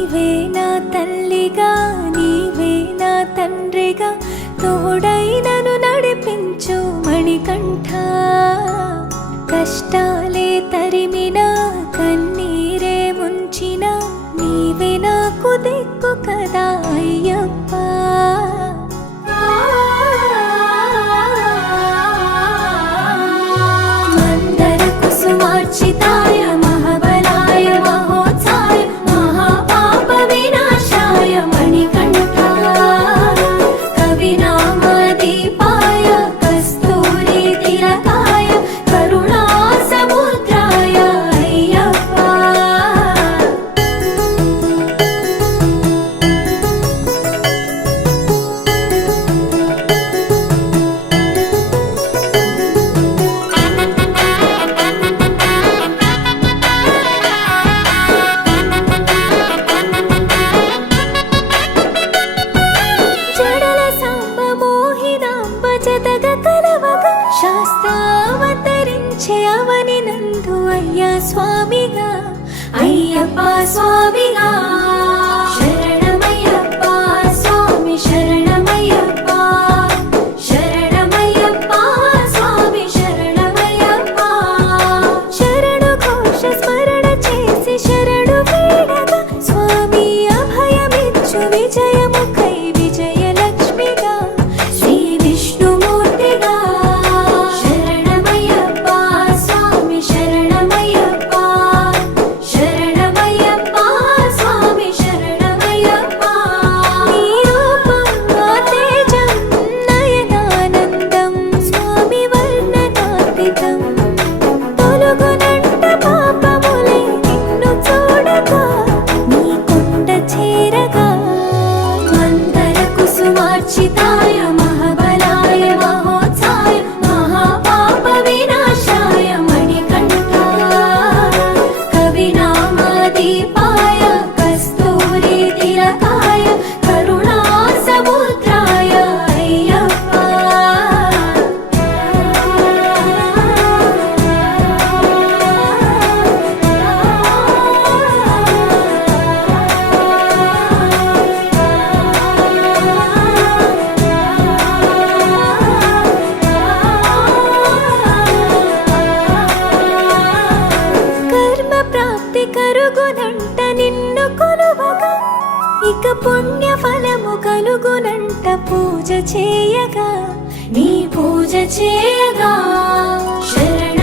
నీవే నా తల్లిగా నీవే నా తండ్రిగా తోడై నన్ను నడిపించు మణికంఠ. కష్టాలే తరిమినా కన్నీరే ముంచినా నీవే నాకు దిక్కు కదా అయ్యప్ప. మందర కుసుమార్చితాయ మహాబలాయ మహోత్సాయ మహాపాప వినాశాయ మణికంఠ. కవినామదీపాయ కస్తూరి తిలకాయ కరుణా సముద్రాయ అయ్యప్ప. జడల సాంబ మోహినాంబ జతగ కలవగ శాస్త్రావతరించే అవని నందు అయ్యా స్వామిగా అయ్యప్ప స్వామిగా. శరణమయ్యప్ప స్వామి శరణమయ్యప్ప శరణమయ్యప్ప స్వామి శరణమయ్యప్ప. శరణు ఘోష స్మరణ చేసి శరణు వేడగా స్వామి అభయమిచ్చు విజయముఖై విజయలక్ష్మిగా శ్రీ విష్ణుమూర్తిగా. శరణమయ్యప్ప స్వామి శరణమయ్యప్ప శరణమయ్యప్ప స్వామి శరణమయ్యప్ప. నీ రూపం ఆ తేజం నయనానందం స్వామి వర్ణనాతీతం. తొలగునంట పాపములై నిన్ను చూడగా నీ కొండ చేరగా. మందర కుసుమార్చితాయ మహాబలాయ మహోత్సాయ మహాపాప వినాశాయ మణికంఠ. కవినామదీపాయ కస్తూరి తిలకాయ కరుణా సముద్రాయ అయ్యప్ప. కర్మ ప్రాప్తి కరుగునంట నిన్ను కొలువగా ఇక పుణ్య ఫలము కలుగునంట పూజ చేయగా నీ పూజ చేయగా. శరణ